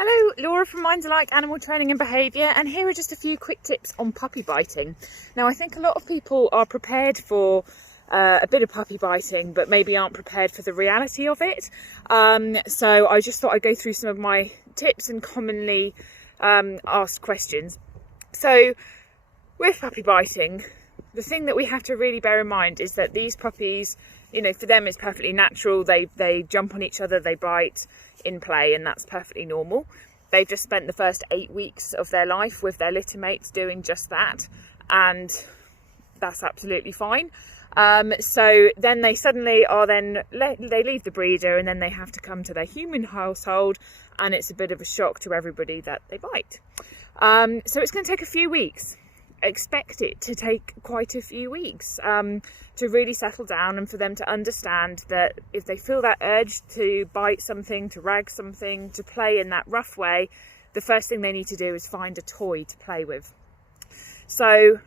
Hello, Laura from Minds Alike Animal Training and Behaviour, and here are just a few quick tips on puppy biting. Now, I think a lot of people are prepared for a bit of puppy biting, but maybe aren't prepared for the reality of it. So I just thought I'd go through some of my tips and commonly asked questions. So with puppy biting, the thing that we have to really bear in mind is that these puppies, you know, for them it's perfectly natural. They jump on each other, they bite in play, and that's perfectly normal. They've just spent the first 8 weeks of their life with their litter mates doing just that, and that's absolutely fine. So then they suddenly are they leave the breeder, and then they have to come to their human household, and it's a bit of a shock to everybody that they bite. So it's going to take a few weeks. Expect it to take quite a few weeks to really settle down, and for them to understand that if they feel that urge to bite something, to rag something, to play in that rough way, the first thing they need to do is find a toy to play with. So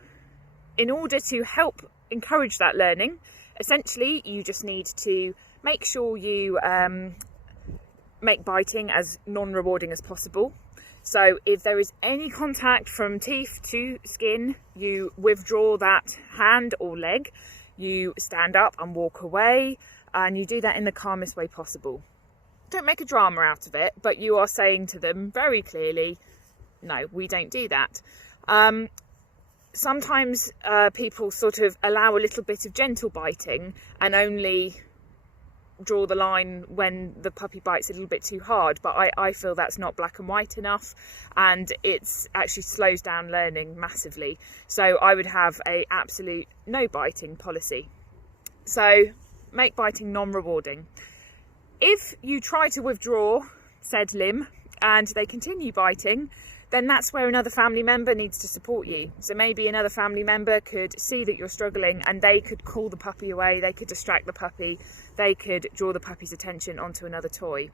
in order to help encourage that learning, essentially you just need to make sure you make biting as non-rewarding as possible. So if there is any contact from teeth to skin, you withdraw that hand or leg, you stand up and walk away, and you do that in the calmest way possible. Don't make a drama out of it, but you are saying to them very clearly, no, we don't do that. Sometimes people sort of allow a little bit of gentle biting and only draw the line when the puppy bites a little bit too hard, but I feel that's not black and white enough, and it's actually slows down learning massively. So I would have a absolute no biting policy. So make biting non-rewarding. If you try to withdraw said limb and they continue biting, then that's where another family member needs to support you. So maybe another family member could see that you're struggling, and they could call the puppy away, they could distract the puppy, they could draw the puppy's attention onto another toy.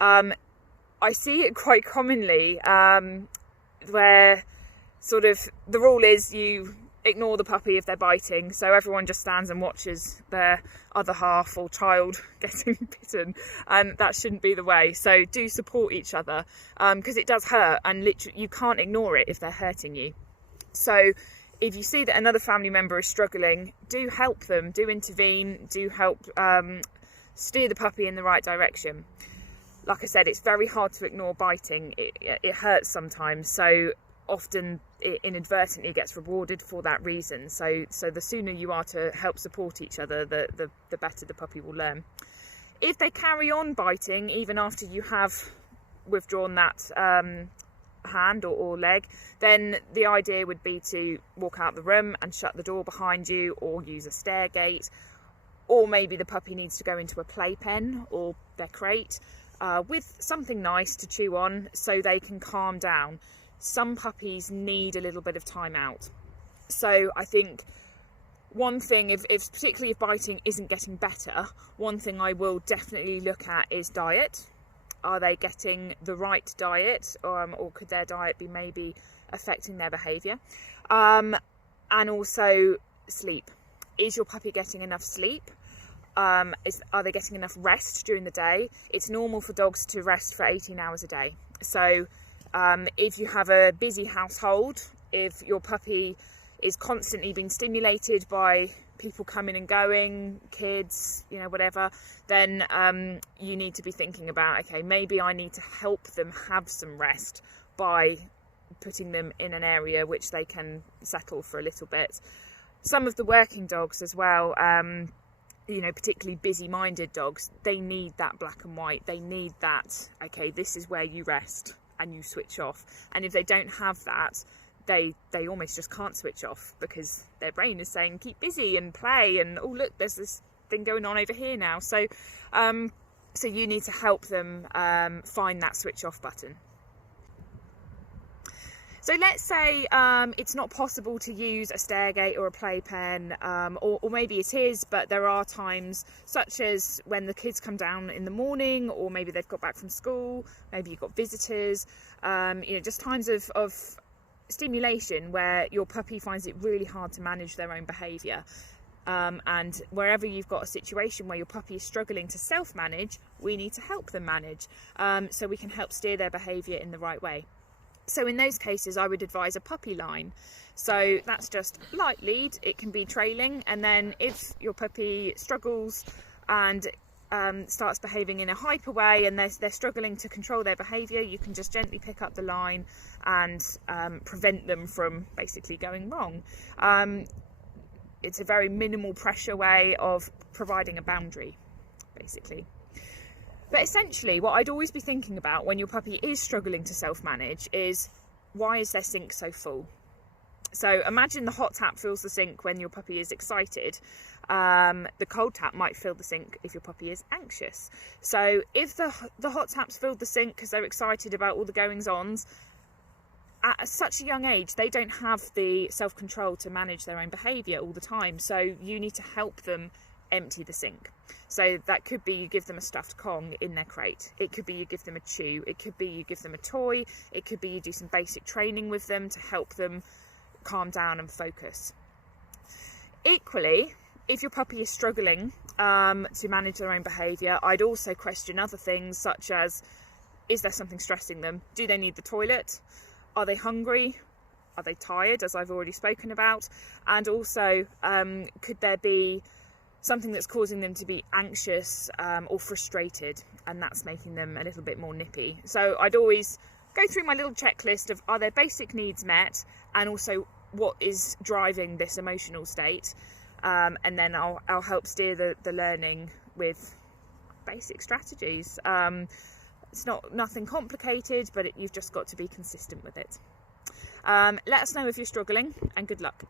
I see it quite commonly where sort of the rule is you ignore the puppy if they're biting, so everyone just stands and watches their other half or child getting bitten, and that shouldn't be the way. So do support each other, because it does hurt, and literally you can't ignore it if they're hurting you. So if you see that another family member is struggling, do help them, do intervene, do help steer the puppy in the right direction. Like I said, it's very hard to ignore biting. It hurts sometimes, so often it inadvertently gets rewarded for that reason. So the sooner you are to help support each other, the better the puppy will learn. If they carry on biting even after you have withdrawn that hand or leg, then the idea would be to walk out the room and shut the door behind you, or use a stair gate, or maybe the puppy needs to go into a playpen or their crate with something nice to chew on so they can calm down. Some puppies need a little bit of time out. So I think one thing, if particularly if biting isn't getting better, one thing I will definitely look at is diet. Are they getting the right diet, or could their diet be maybe affecting their behaviour? And also sleep. Is your puppy getting enough sleep? Are they getting enough rest during the day? It's normal for dogs to rest for 18 hours a day. So if you have a busy household, if your puppy is constantly being stimulated by people coming and going, kids, you know, whatever, then you need to be thinking about, okay, maybe I need to help them have some rest by putting them in an area which they can settle for a little bit. Some of the working dogs as well, you know, particularly busy-minded dogs, they need that black and white. They need that, okay, this is where you rest and you switch off. And if they don't have that, they almost just can't switch off, because their brain is saying keep busy and play, and oh look, there's this thing going on over here now. So so you need to help them find that switch off button. So let's say it's not possible to use a stairgate or a playpen, or maybe it is, but there are times, such as when the kids come down in the morning, or maybe they've got back from school, maybe you've got visitors, you know, just times of stimulation where your puppy finds it really hard to manage their own behaviour. And wherever you've got a situation where your puppy is struggling to self-manage, we need to help them manage, so we can help steer their behaviour in the right way. So in those cases, I would advise a puppy line. So that's just light lead. It can be trailing, and then if your puppy struggles and starts behaving in a hyper way and they're struggling to control their behaviour, you can just gently pick up the line and prevent them from basically going wrong. It's a very minimal pressure way of providing a boundary, basically. But essentially, what I'd always be thinking about when your puppy is struggling to self-manage is, why is their sink so full? So imagine the hot tap fills the sink when your puppy is excited. The cold tap might fill the sink if your puppy is anxious. So if the hot taps filled the sink because they're excited about all the goings-ons, at such a young age, they don't have the self-control to manage their own behaviour all the time. So you need to help them empty the sink. So that could be you give them a stuffed Kong in their crate. It could be you give them a chew. It could be you give them a toy. It could be you do some basic training with them to help them calm down and focus. Equally, if your puppy is struggling to manage their own behaviour, I'd also question other things such as, is there something stressing them? Do they need the toilet? Are they hungry? Are they tired, as I've already spoken about? And also, could there be something that's causing them to be anxious or frustrated, and that's making them a little bit more nippy? So I'd always go through my little checklist of, are their basic needs met, and also what is driving this emotional state, and then I'll help steer the learning with basic strategies. It's nothing complicated, but you've just got to be consistent with it. Let us know if you're struggling, and good luck.